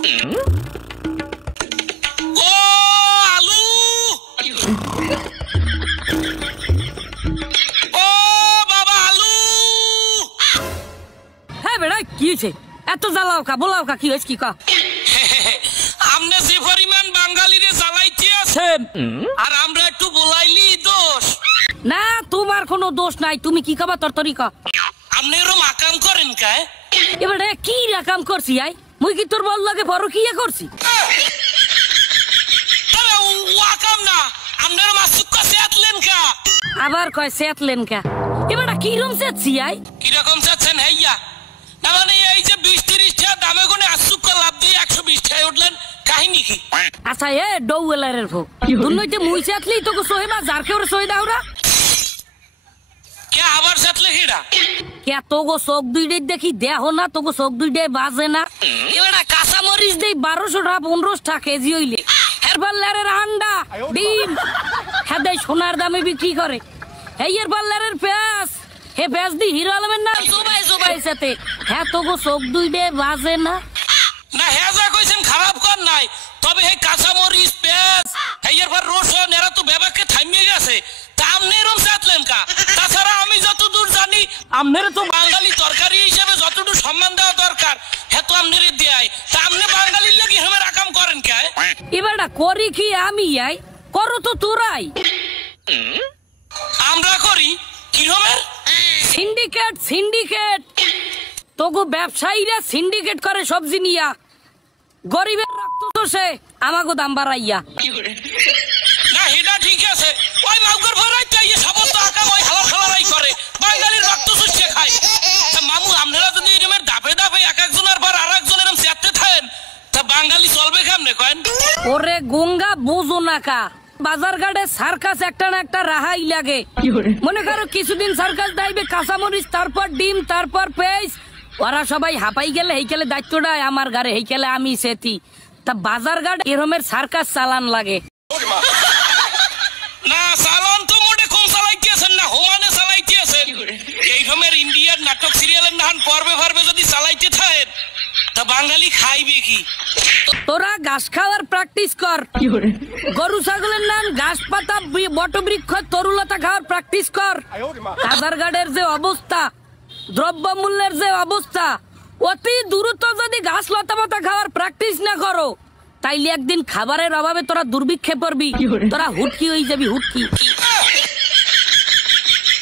ও আলু, ও বাবা আলু। হ্যাঁ বেড়া কি হয়েছে? এত জ্বালাও কা, বলাও কা, কি হয়েছে কি কা? আমনে যে পরিমাণ বাঙালিরে জ্বালাইতে আছেন আর আমরা একটু বলাইলি দোষ না, তোমার কোনো দোষ নাই, তুমি কি খাবা তোর তরিকা। আপনি এরম আকাম করেন কায়? এবারে কি রকম করছি আই? মুই কি তোর বল লাগে বড় কি করছি? তবে ও আকাম না, আপনার মাসুক কাছে আতলেন কা? আবার কয় সেতলেন কা? এবারে কি রকম সেতছি আই? কি রকম চাচ্ছেন হেইয়া? না মানে এই যে 20-30 টাকা দামে গুনে আসুক লাভ দিয়ে 120 টাকায় উঠলেন, কাহিনী কি? আচ্ছা এ ডৌয়েলারের ভোগ দুনইতে মুই সেতলি তোকে সোহেমা জারকে ওরে সোহে দাওরা কে আবার সাতলে কিডা? কে তোগো চোখ দুইটে দেখি দেহ না, তোগো চোখ দুইটে বাজে না। এবারে কাঁচা মরিচ দেই 1200 টাকা 1500 টাকা কেজি হইলে, হেরবাল্লারের আন্ডা ডিম হ্যাঁ দেয় সোনার দামে বিক্রি করে। হেইয়ের পাল্লারের পেঁয়াজ হে পেঁয়াজ দি হিরো আলমের নাম জোবাই জোবাই সাথে, হ্যাঁ তোগো চোখ দুইটে বাজে না। না হ্যাঁ যা কইছেন খারাপ কর নাই, তবে এই কাঁচা মরিচ পেঁয়াজ হেইয়ের পর রসুন এরা তো ব্যাপারকে থামিয়ে গেছে, তা আপনি এরম চাটলেন কা? তাছাড়া আমি যতদূর জানি আপনার তো বাঙালি তরকারি হিসেবে যতটুকু সম্মান দেওয়া দরকার হ্যাঁ তো আপনার দেয়, তা আপনি বাঙালির লাগি হেমের আকাম করেন কে? এবারটা করি কি আমি আই, করো তো তোরাই। আমরা করি কিরমের? সিন্ডিকেট সিন্ডিকেট, তোগো ব্যবসায়ীরা সিন্ডিকেট করে সবজি নিয়া, গরিবের রক্ত চষে আমাগো দাম বাড়াইয়া। না এটা ঠিক আছে, ওই মাউগর ভরাইতে এই সমস্ত আকাম ওই হালা খালারাই করে, বাঙালির রক্ত চুষে খায়। তা মামু আপনারা যদি এরমের দাপে দাপে এক একজনের পর আর একজন এরম চেতে থাকেন তা বাঙালি চলবে কেমনে কয়েন? ওরে গঙ্গা বোঝো না কা, বাজার ঘাটে সার্কাস একটা না একটা রাহাই লাগে। মনে করো কিছুদিন সার্কাস দাইবে কাঁচামরিচ, তারপর ডিম, তারপর পেঁয়াজ, ওরা সবাই হাঁপাই গেলে হেইকেলে দায়িত্বটা আমার গাড়ে, হেইকেলে আমি সেতি। তা বাজার ঘাট এরমের সার্কাস চালান লাগে না। চালান তো মোটে কম চালাইতেছেন না, হোমানে চালাইতেছেন। এই রকমের ইন্ডিয়ার নাটক সিরিয়ালের নাহান পর্বে পর্বে যদি চালাইতে থাকেন তা বাঙালি খাইবে কি? তোরা ঘাস খাওয়ার প্র্যাকটিস কর, গরু ছাগলের নান ঘাস পাতা বটবৃক্ষ তরুলতা খাওয়ার প্র্যাকটিস কর। বাজার ঘাটের যে অবস্থা, দ্রব্যমূল্যের যে অবস্থা, অতি দ্রুত যদি ঘাস লতা পাতা খাওয়ার প্র্যাকটিস না করো তাইলে একদিন খাবারের অভাবে তোরা দুর্ভিক্ষে পড়বি, তোরা হুটকি হয়ে যাবি, হুটকি।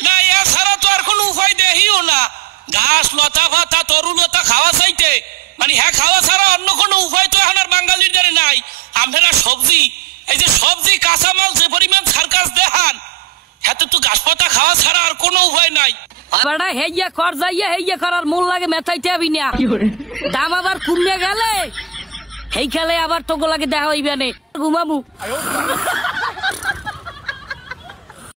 না এছাড়া তো আর কোনো উপায় দেখিও না, ঘাস লতা পাতা তরুলতা খাওয়া চাইতে মানে হ্যাঁ খাওয়া ছাড়া অন্য কোনো উপায় তো এখন আর বাঙালির দ্বারা নাই। আপনারা সবজি, এই যে সবজি কাঁচামাল যে পরিমাণ সার্কাস দেখান হ্যাঁ তো ঘাস পাতা খাওয়া ছাড়া আর কোনো উপায় নাই। বেটা হেইয়া কর যাইয়া হেইয়া করার মূল লাগে মেথাইতে হবি না, দাম আবার কমে গেলে হেই খেলে আবার তোকে লাগে দেখা হইবে না, ঘুমামু।